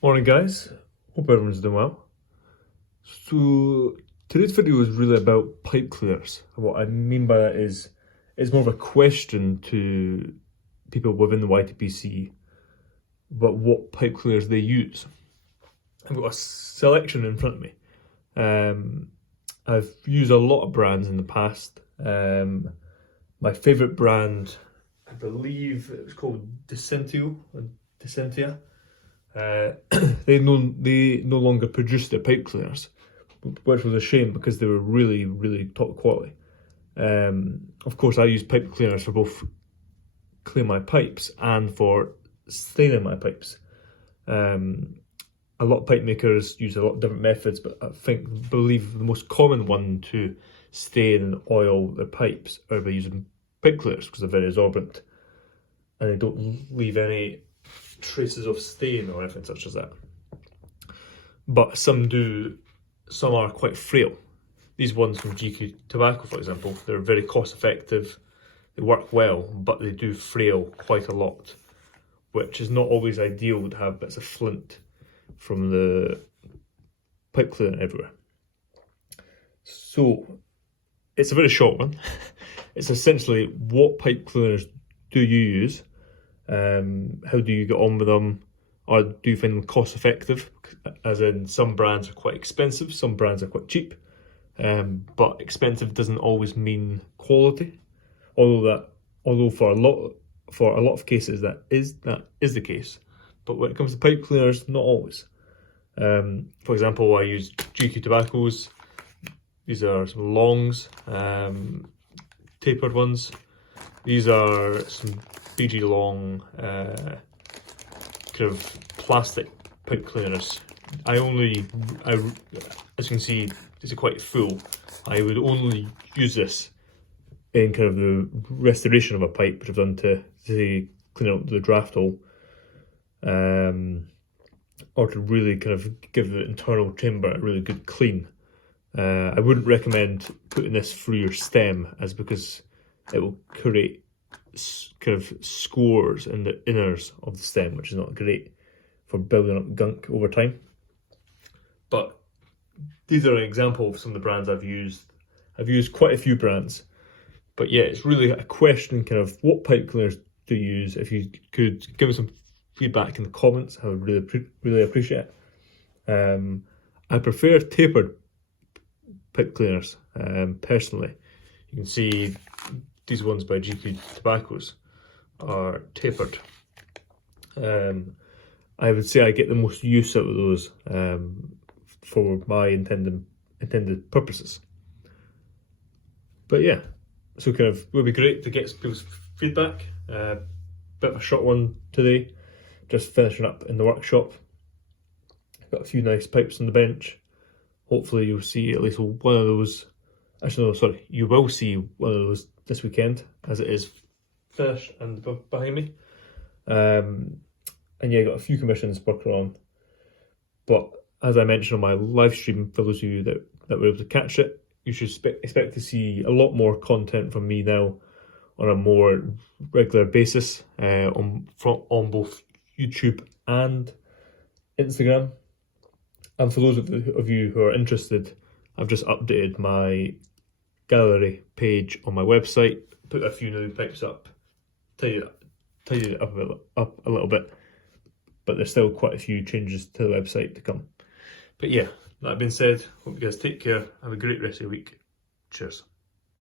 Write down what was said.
Morning guys, hope everyone's doing well. So today's video is really about pipe cleaners. And what I mean by that is it's more of a question to people within the YTPC about what pipe cleaners they use. I've got a selection in front of me. I've used a lot of brands in the past. My favourite brand, I believe it was called Decentia. They no longer produce their pipe cleaners, which was a shame because they were really top quality. Of course, I use pipe cleaners for both clean my pipes and for staining my pipes. A lot of pipe makers use a lot of different methods, but I believe the most common one to stain and oil their pipes are by using pipe cleaners because they're very absorbent and they don't leave any traces of stain or anything such as that. But some are quite frail. These ones from GQ Tobacco, for example, they're very cost effective, they work well, but they do frail quite a lot, which is not always ideal to have bits of flint from the pipe cleaner everywhere. So it's a very short one. It's essentially, what pipe cleaners do you use? How do you get on with them? Or do you find them cost effective? As in, some brands are quite expensive, some brands are quite cheap. But expensive doesn't always mean quality. Although for a lot of cases that is the case. But when it comes to pipe cleaners, not always. For example, I use GQ Tobaccos. These are some longs, tapered ones. These are some BG Long kind of plastic pipe cleaners. As you can see, these are quite full. I would only use this in kind of the restoration of a pipe, which I've done to say clean out the draft hole, or to really kind of give the internal chamber a really good clean. I wouldn't recommend putting this through your stem, because it will create kind of scores in the inners of the stem, which is not great for building up gunk over time. But these are an example of some of the brands I've used. I've used quite a few brands, but yeah, it's really a question kind of what pipe cleaners do you use. If you could give us some feedback in the comments, I would really appreciate it. I prefer tapered pipe cleaners, personally. You can see these ones by GQ Tobaccos are tapered. I would say I get the most use out of those for my intended purposes. But yeah, so kind of it would be great to get people's feedback. Bit of a short one today, just finishing up in the workshop. Got a few nice pipes on the bench. Hopefully you'll see at least one of those. Actually, no, sorry, you will see one of those this weekend, as it is finished and behind me. And yeah, got a few commissions working on. But as I mentioned on my live stream, for those of you that were able to catch it, you should expect to see a lot more content from me now on a more regular basis on both YouTube and Instagram. And for those of you who are interested, I've just updated my gallery page on my website, put a few new pipes up, tidied it up a little bit, but there's still quite a few changes to the website to come. But yeah, that being said, hope you guys take care, have a great rest of your week. Cheers.